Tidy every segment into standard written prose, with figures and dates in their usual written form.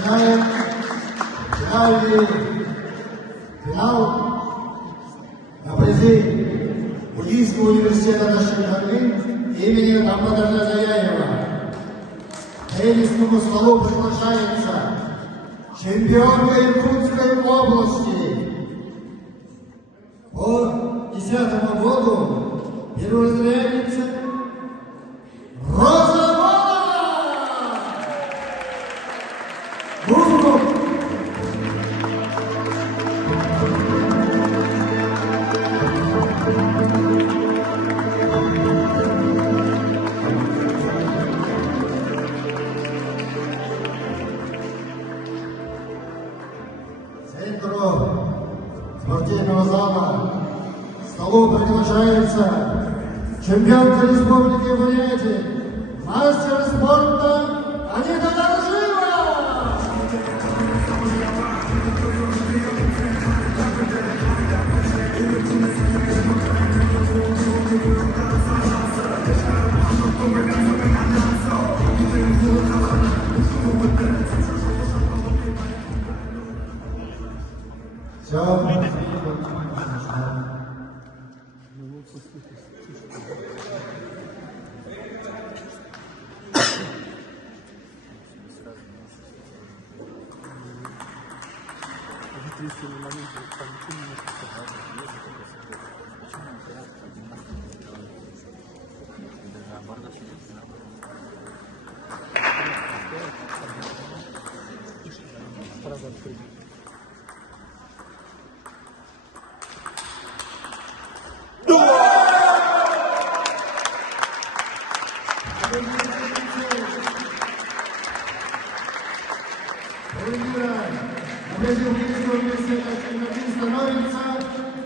Начинаем финал на призы Буддийского университета Дашин-Ханвин имени Дамбадара Заяева. К теннисному столу приглашается чемпионка Иркутской области по 2010 году перворазрядница Роза Волова. Центру спортивного зала к столу приглашается чемпионка Республики Бурятия, мастер спорта Анита Доржиева. Становится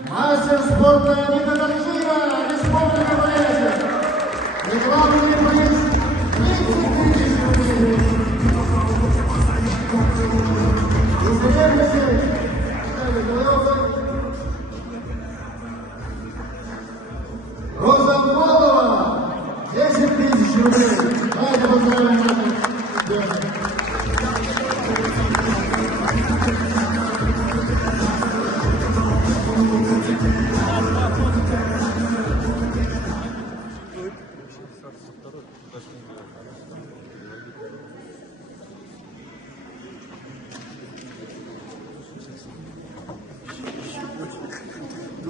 мастер спорта Анита Доржиева, Республика Бурятия. И главный приз 30 000 рублей. Роза Волова 10 000 рублей. Давайте поздравим наших.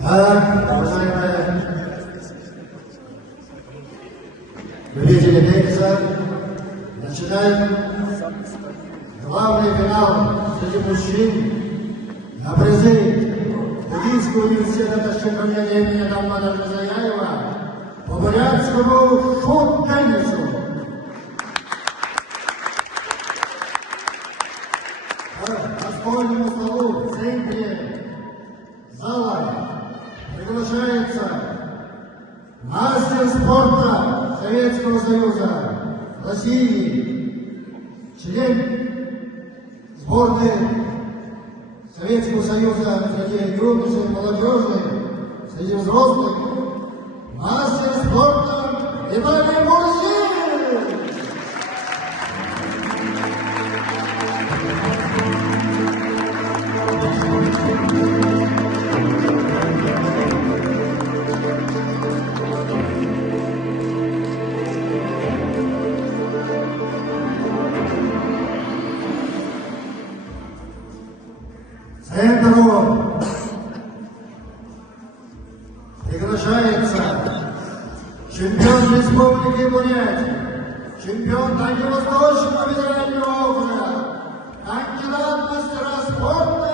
Уважаемые любители тенниса, начинаем главный финал среди мужчин на призы Буддийского университета Дашин-Ханвин имени Дамбадара Заяева по бурятскому шут-теннису. К школьному столу в центре зала приглашается мастер спорта Советского Союза России, член сборной Советского Союза среди юношей, молодежи, среди взрослых, мастер спорта Виталий Мурзин. Центру приглашается чемпион Республики Бурятия, чемпион Дальневосточного федерального округа, кандидат в мастера спорта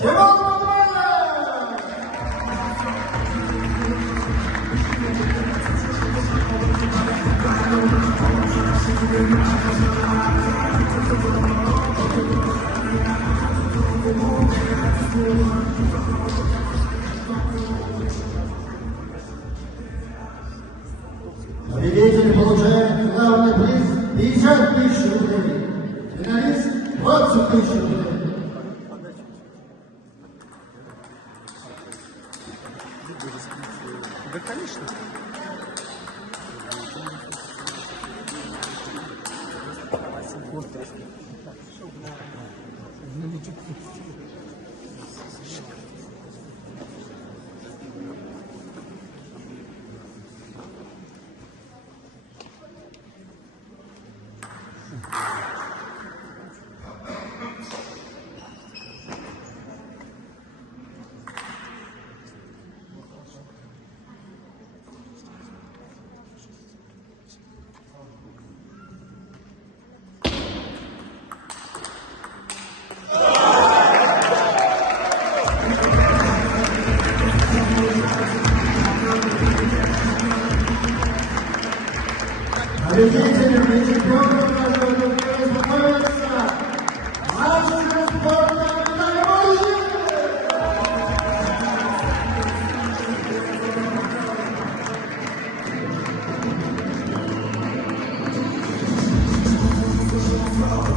Тимур Матвеев. Победитель получает главный приз 50 000 рублей, финалист 20 000 рублей. Да, конечно. Вот. Победителем чемпионом